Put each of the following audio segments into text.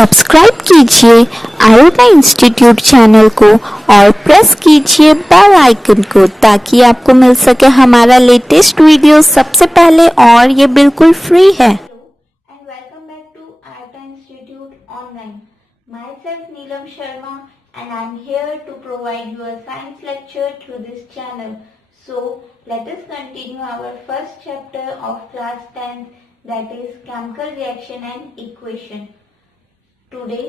Subscribe कीजिए iota institute channel को और प्रेस कीजिए बेल आइकन को ताकि आपको मिल सके हमारा लेटेस्ट वीडियो सबसे पहले और ये बिल्कुल फ्री है। And welcome back to Ayota Institute Online. Myself Neelam Sharma and I'm here to provide you a science lecture through this channel. So let us continue our first chapter of class 10, that is chemical reaction and equation. Today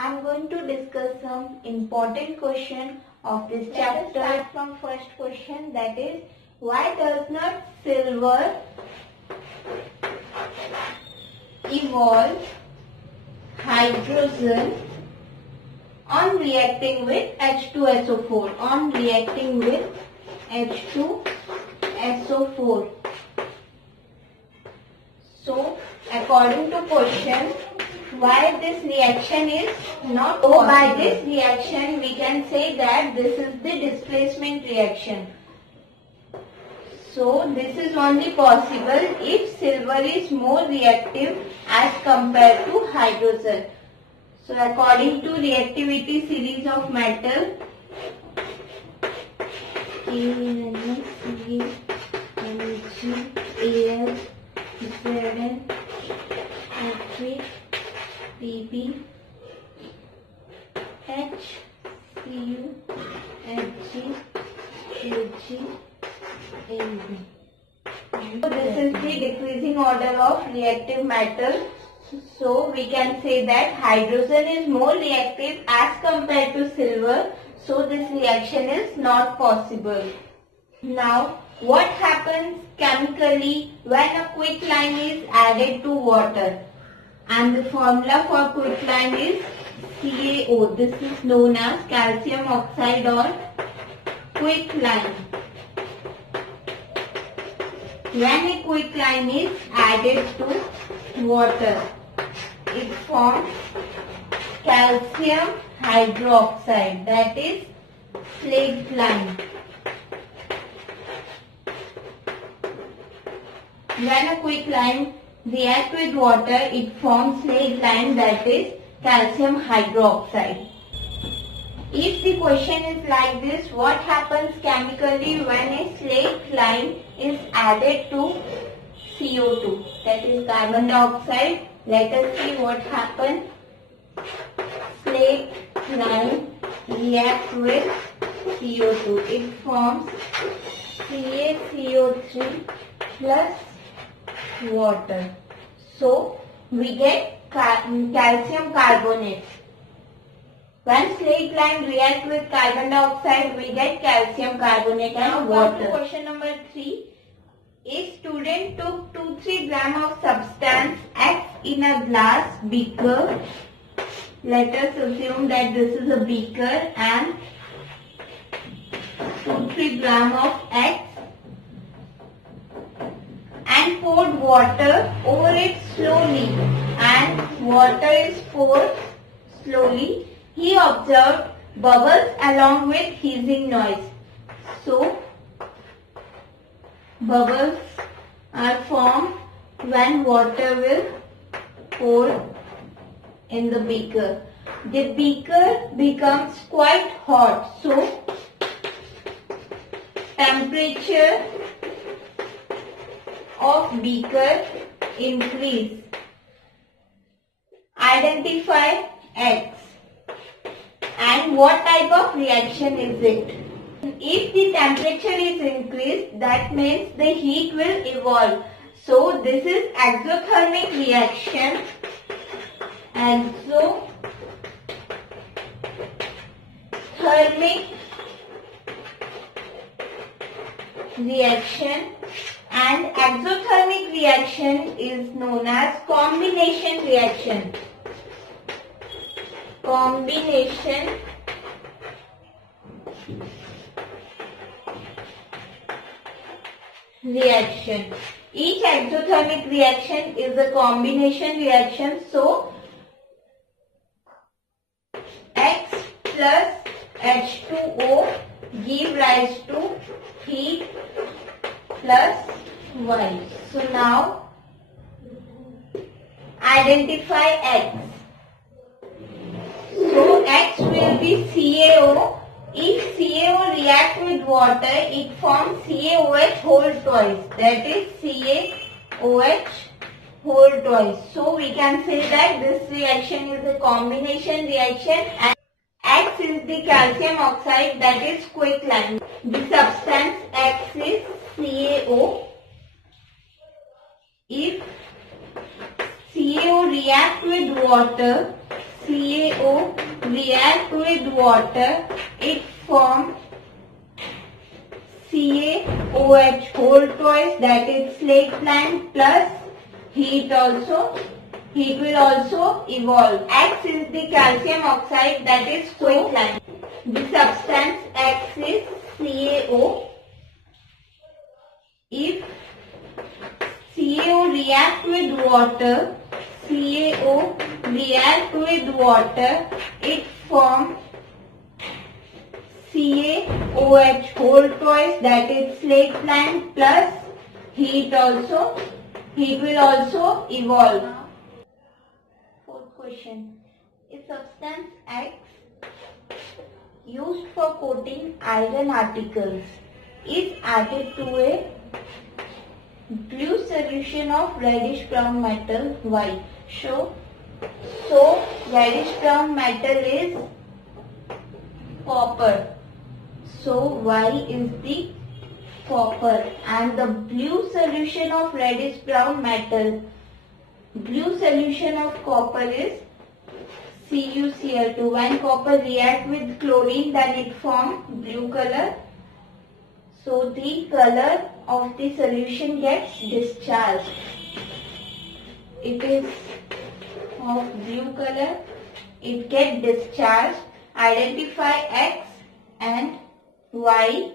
I'm going to discuss some important question of this chapter. Let us start from first question, that is, why does not silver evolve hydrogen on reacting with H2SO4? On reacting with H2SO4. So, according to question, why this reaction is not possible? By this reaction, we can say that this is the displacement reaction. So, this is only possible if silver is more reactive as compared to hydrogen. So, according to reactivity series of metal, Pp, H, Cu, Hg, Ag, Ag. So this is the decreasing order of reactive metal. So we can say that hydrogen is more reactive as compared to silver. So this reaction is not possible. Now what happens chemically when a quicklime is added to water? And the formula for quicklime is CaO. This is known as calcium oxide or quicklime. When a quicklime is added to water, it forms calcium hydroxide, that is slaked lime. When a quicklime react with water, it forms slaked lime, that is calcium hydroxide. If the question is like this, what happens chemically when a slaked lime is added to CO2, that is carbon dioxide? Let us see what happens. Slaked lime reacts with CO2. It forms CaCO3 plus water. So we get calcium carbonate. When slaked lime react with carbon dioxide, we get calcium carbonate and water. Question number 3. A student took 2-3 gram of substance X in a glass beaker. Let us assume that this is a beaker and 2-3 gram of X, and poured water over it slowly, and water is poured slowly. He observed bubbles along with hissing noise. So, bubbles are formed when water will pour in the beaker. The beaker becomes quite hot. So, temperature of beaker increase. Identify X. And what type of reaction is it? If the temperature is increased, that means the heat will evolve. So this is exothermic reaction. Exothermic reaction. And exothermic reaction is known as combination reaction. Combination reaction. Each exothermic reaction is a combination reaction. So, X plus H2O give rise to heat plus Y. So now identify X. will be CaO. If CaO react with water, it forms CaOH whole twice. That is CaOH whole twice. So we can say that this reaction is a combination reaction, and X is the calcium oxide, that is quicklime. The substance X is CaO. If CaO react with water, it forms CaOH whole twice, that is slaked plus heat will also evolve. X is the calcium oxide, that is quicklime. The substance X is CaO. If CaO react with water, it forms CaOH whole twice, that is slaked plus heat will also evolve. Fourth question. Is substance X used for coating iron articles is added to a blue solution of reddish brown metal? Why? So reddish brown metal is copper. So Y is the copper, and the blue solution of reddish brown metal, blue solution of copper is CuCl2. When copper react with chlorine, then it forms blue color. So the color of the solution gets discharged. It is of blue color. It gets discharged. Identify X and Y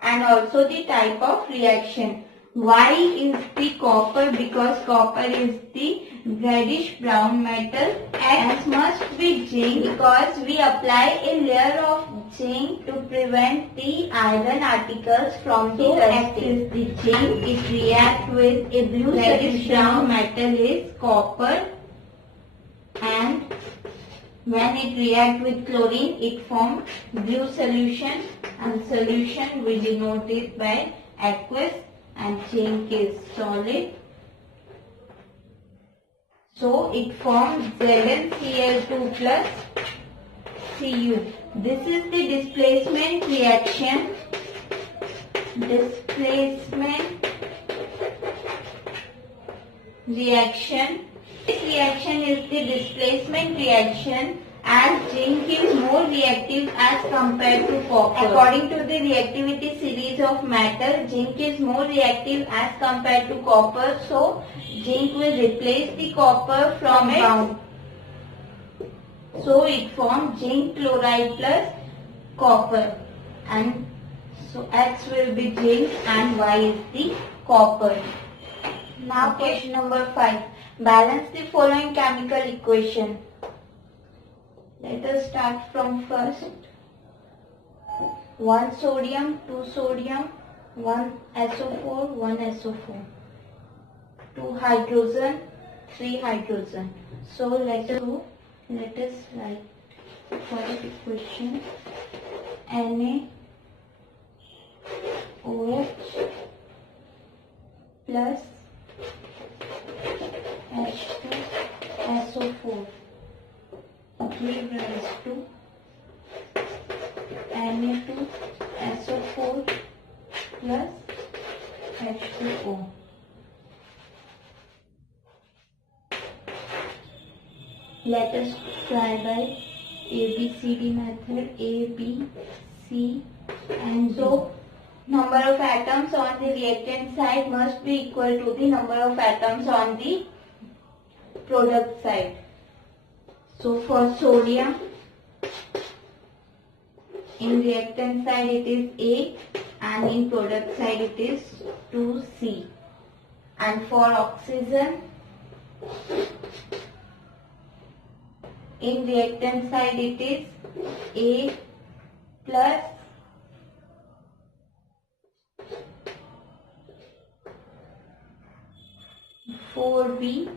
and also the type of reaction. Y is the copper because copper is the reddish brown metal. X must be zinc because we apply a layer of zinc to prevent the iron articles from the rusting. X is the zinc. It reacts with a blue reddish brown metal is copper, and when it reacts with chlorine, it forms blue solution, and solution we denote it by aqueous, and zinc is solid. So it forms ZnCl2 plus Cu. This is the displacement reaction. This reaction is the displacement reaction, as zinc is more reactive as compared to copper. According to the reactivity series of metal, zinc is more reactive as compared to copper. So zinc will replace the copper from it. So it forms zinc chloride plus copper, and so X will be zinc and Y is the copper. Now question number 5. Balance the following chemical equation. Let us start from first. 1 sodium, 2 sodium, 1 SO4, 1 SO4. 2 hydrogen, 3 hydrogen. So let us write first equation. NaOH plus H2SO4 give rise to Na2SO4 plus H2O. Let us try by ABCD method. A, B, C and so number of atoms on the reactant side must be equal to the number of atoms on the product side. So for sodium, in reactant side it is A and in product side it is 2C. And for oxygen, in reactant side it is A plus (4B),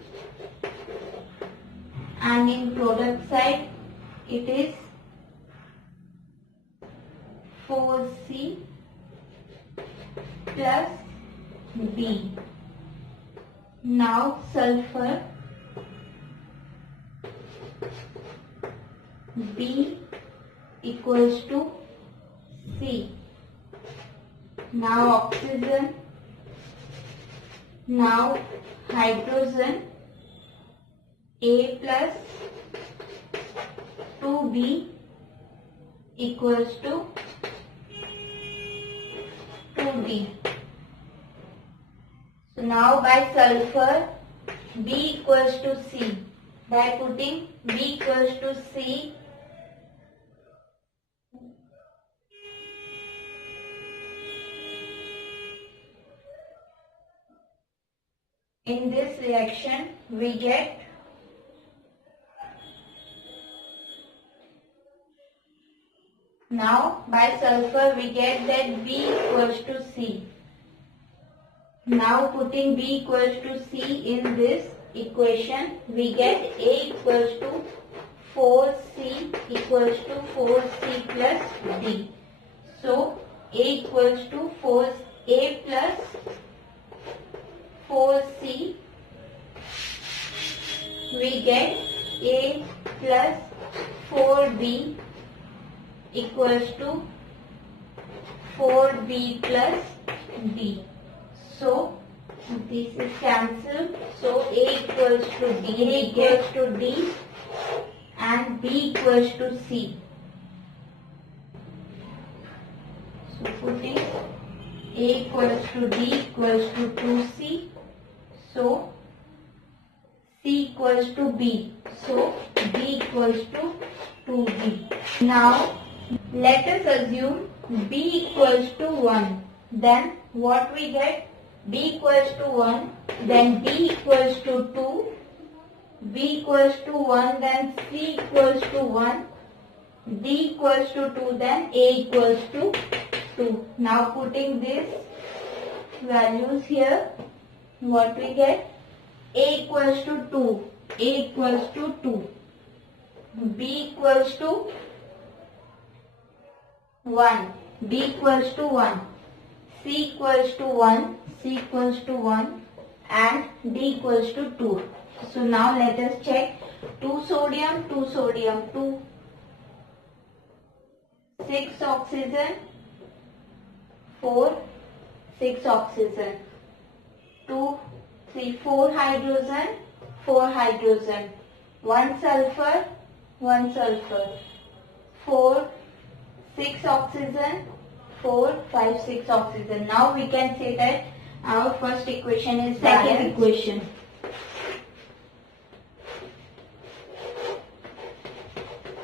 and in product side it is 4C plus B. Now sulfur, B equals to C. Now oxygen, now hydrogen, A plus 2B equals to 2D. So now by sulfur, B equals to C. By putting B equals to C, in this reaction we get now by sulfur we get that B equals to C. Now putting B equals to C in this equation, we get A equals to 4C equals to 4C plus D. So A equals to 4A plus 4C, we get A plus 4B equals to 4B plus D. So this is cancelled. So A equals to D, A equals to D and B equals to C. So putting A equals to D equals to 2C. So C equals to B. So B equals to 2B. Now let us assume B equals to 1. Then what we get? B equals to 1, then D equals to 2, B equals to 1, then C equals to 1, D equals to 2, then A equals to 2. Now putting these values here, what we get? A equals to 2, A equals to 2, B equals to 1, B equals to 1, C equals to 1, C equals to 1 and D equals to 2. So now let us check 2 sodium, 2, 6 oxygen, 4, 6 oxygen, 2, 3, 4 hydrogen, 4 hydrogen, 1 sulfur, 1 sulfur, 4, 6 oxygen, 4, 5, 6 oxygen. Now we can say that our first equation is second equation.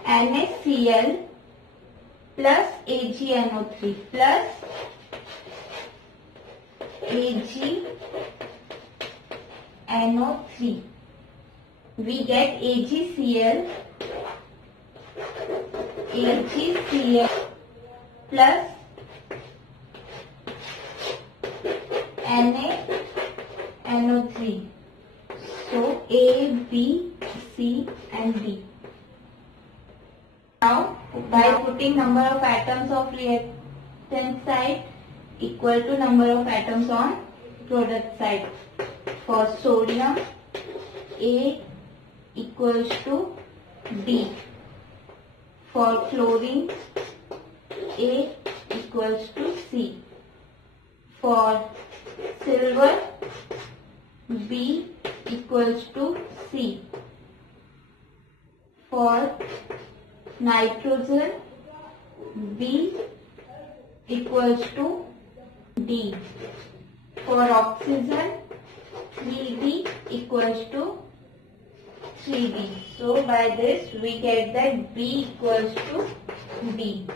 NaCl plus AgNO3 plus AgNO3. We get AgCl plus NaNO3. So A, B, C and D. Now by putting number of atoms of reactant side equal to number of atoms on product side. For sodium, A equals to D. For chlorine, A equals to C. For silver, B equals to C. For nitrogen, B equals to D. For oxygen, 3D equals to 3D. So by this we get that B equals to D.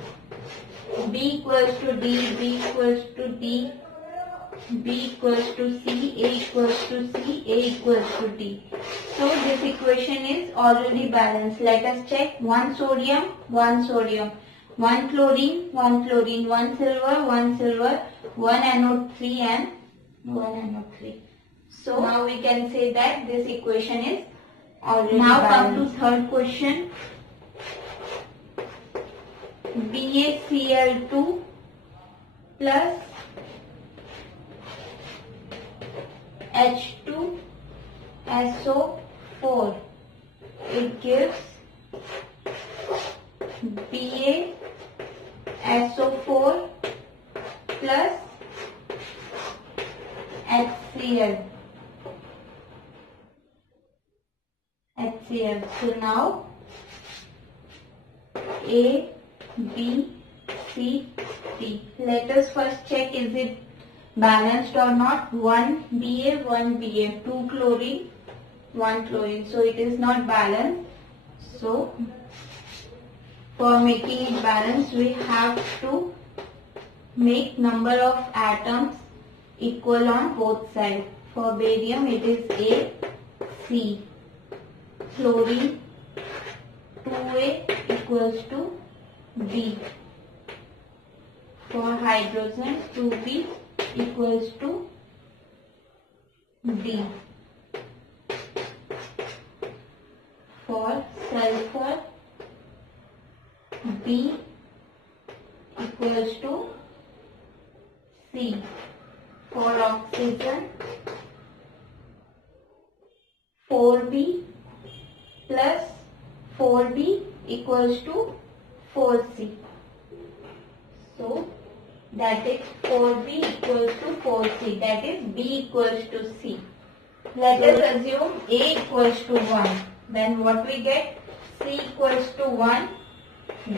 B equals to D, B equals to D, B equals to C, A equals to C, A equals to D. So this equation is already balanced. Let us check 1 sodium, 1 sodium, 1 chlorine, 1 chlorine, 1 silver, 1 silver, 1 NO3 and 1 NO3. So now we can say that this equation is already balanced. Now come to third question. BaCl2 plus H2SO4. It gives BaSO4 plus HCl. So now A, B, C, D. Let us first check is it balanced or not. 1 Ba, 1 Ba, 2 chlorine, 1 chlorine. So it is not balanced. So for making it balanced, we have to make number of atoms equal on both sides. For barium it is A, C. Chlorine 2A equals to B. For hydrogen 2B equals to D. For sulfur B equals to C. For oxygen 4B plus 4B equals to 4C. So that is 4B equals to 4C. That is B equals to C. Let us assume A equals to 1. Then what we get? C equals to 1,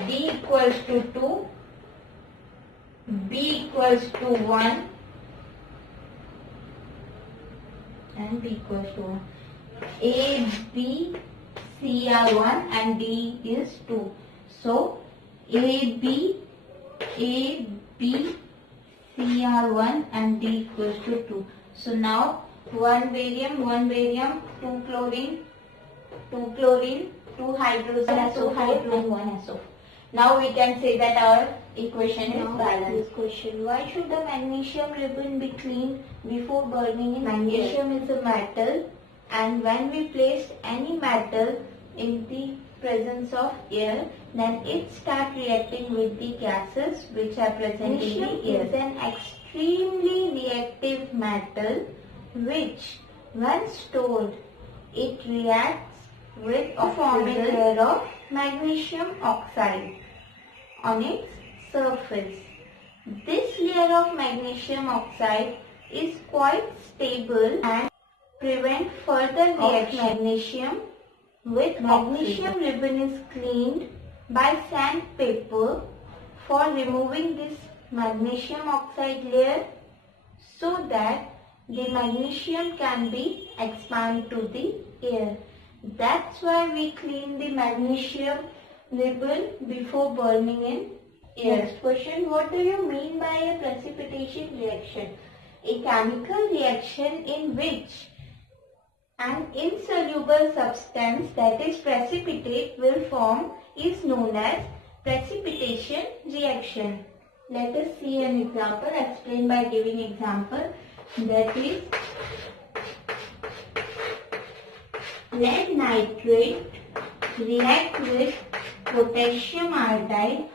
D equals to 2, B equals to 1 and B equals to 1. A, B, C are 1 and D is 2. So A, B, C are 1 and D equals to 2. So now 1 barium, 2 chlorine, 2 hydrogen, and 1 SO4. Now we can say that our equation is balanced. This question: why should the magnesium ribbon be cleaned before burning in magnesium is a metal, and when we place any metal in the presence of air, then it starts reacting with the gases which are present in the air. Magnesium is an extremely reactive metal which, when stored, it reacts with a forming layer of magnesium oxide on its surface. This layer of magnesium oxide is quite stable and prevent further reaction of magnesium with magnesium ribbon is cleaned by sandpaper for removing this magnesium oxide layer so that the magnesium can be expanded to the air. That's why we clean the magnesium ribbon before burning in air. Next question: what do you mean by a precipitation reaction? A chemical reaction in which an insoluble substance, that is precipitate, will form is known as precipitation reaction. Let us see an example. Explain by giving example. That is, lead nitrate react with potassium iodide.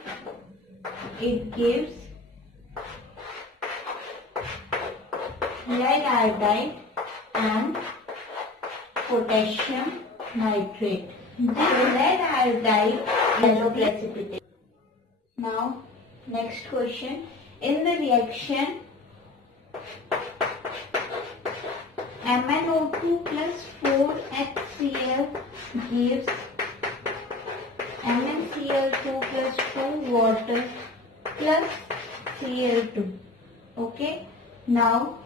It gives lead iodide and potassium nitrate. This lead iodide is a precipitate. Now, next question. In the reaction, MnO2 plus 4HCl gives MnCl2 plus 2 water plus Cl2. Okay. Now,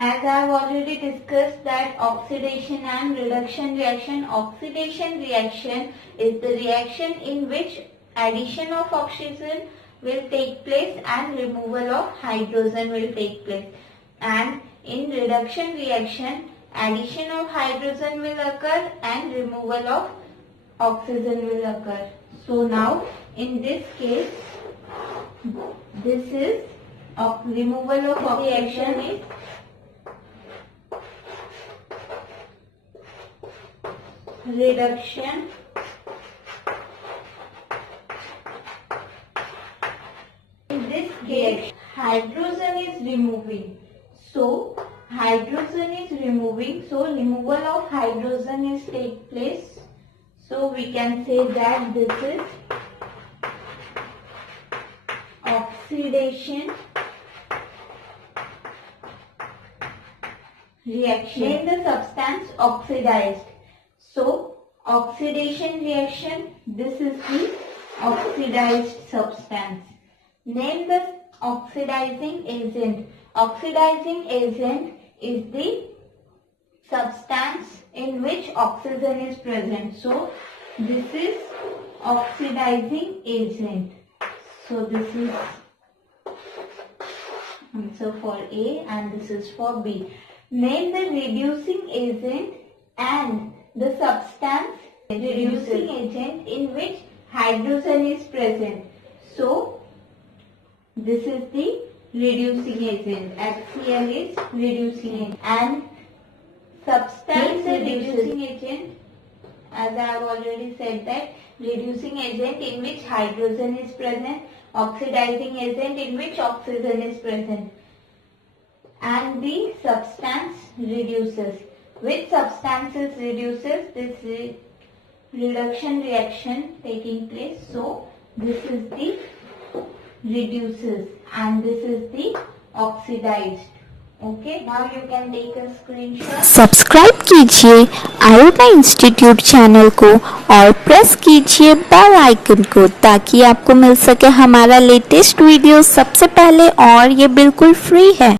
as I have already discussed that oxidation and reduction reaction. Oxidation reaction is the reaction in which addition of oxygen will take place and removal of hydrogen will take place. And in reduction reaction, addition of hydrogen will occur and removal of oxygen will occur. So now in this case, this is removal of oxygen is reduction reaction. Hydrogen is removing. So hydrogen is removing. So removal of hydrogen is take place. So we can say that this is oxidation reaction. Name the substance oxidized. So oxidation reaction, this is the oxidized substance. Name the oxidizing agent. Oxidizing agent is the substance in which oxygen is present. So this is oxidizing agent. So this is answer for A and this is for B. Name the reducing agent and the substance reducing agent in which hydrogen is present. So this is the reducing agent. HCl is reducing agent and substance reducing agent, as I have already said that reducing agent in which hydrogen is present, oxidizing agent in which oxygen is present, and the substance reduces. Which substances reduces? This reduction reaction taking place. So this is the reduces and this is the oxidized. Okay, now you can take a screenshot. Subscribe कीजिए iota institute channel को और press कीजिए bell icon को ताकि आपको मिल सके हमारा latest video सबसे पहले, और ये बिल्कुल फ्री है।